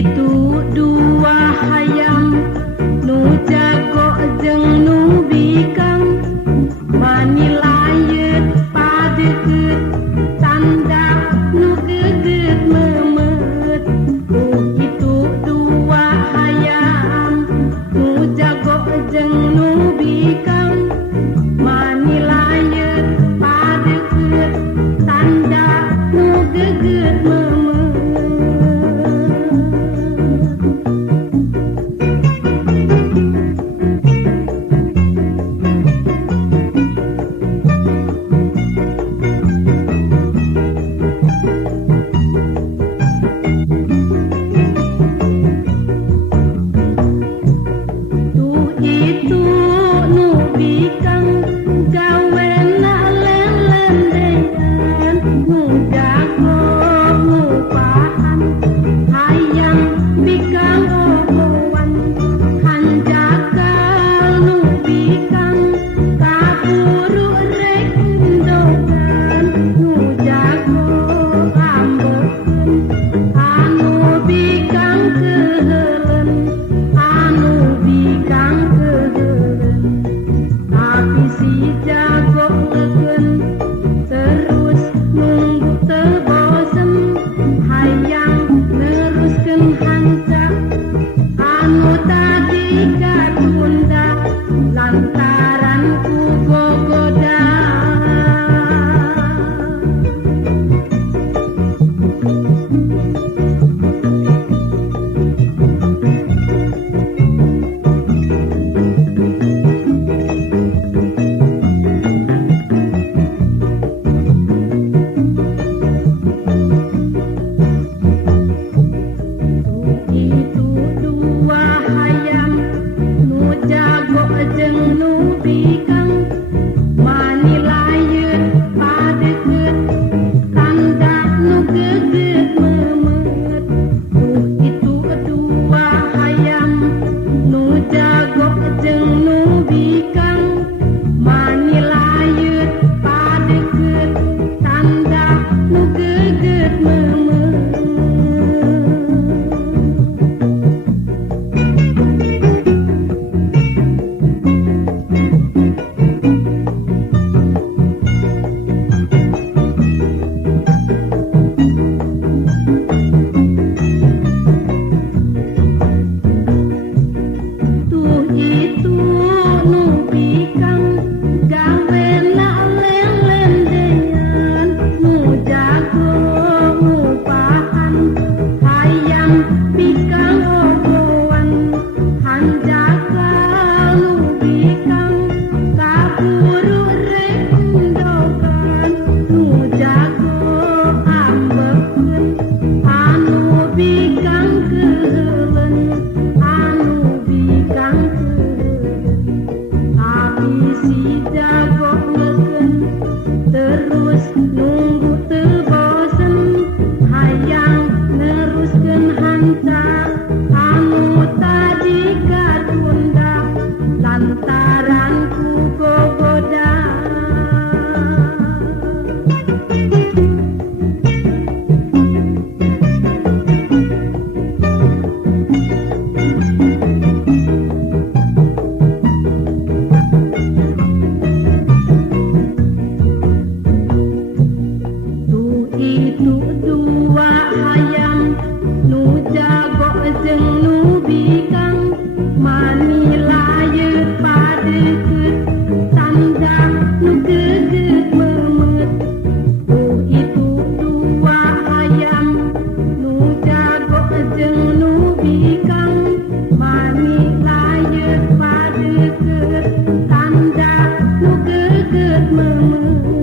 Itu dua hayam nu jago jeung nu bikang manilayet padeukeut tanda nu geugeut memet. Itu dua hayam nu jago jeung nu bikang manilayet padeukeut tanda nu geugeut memet. Itu nu bikang gawena lelen-lendean nu jago nu paham hayang bikang ogowan hanjakal nu bikang kaburu rek endogan nu jago ambekeun anu bikang keheuleun anu bikang tapi si jago ngeukeun terus nunggu teu bosen hayang neruskeun hanca anu tadi katunda lantaran ku gogoda. Itu dua hayam nu jago jeung nu bikang manilayet padeukeut tanda nu geugeut memet. Itu dua hayam nu jago jeung nu bikang manilayet padeukeut tanda nu geugeut memet. Itu nu bikang gawena lelen-lendean nu jago nu paham hayang bikang ogowan hanjakal nu bikang kaburu rek endogan nu jago ambekeun anu bikang keheuleun anu bikang tapi si jago ngeukeun terus nunggu teu bosen hayang neruskeun hanca anu tadi katunda lantaran ku gogoda. Itu dua hayam nu jago jeung nu bikang manilayet padeukeut tanda nu geugeut memet. Itu dua hayam nu jago jeung nu bikang manilayet padeukeut tanda nu geugeut memet.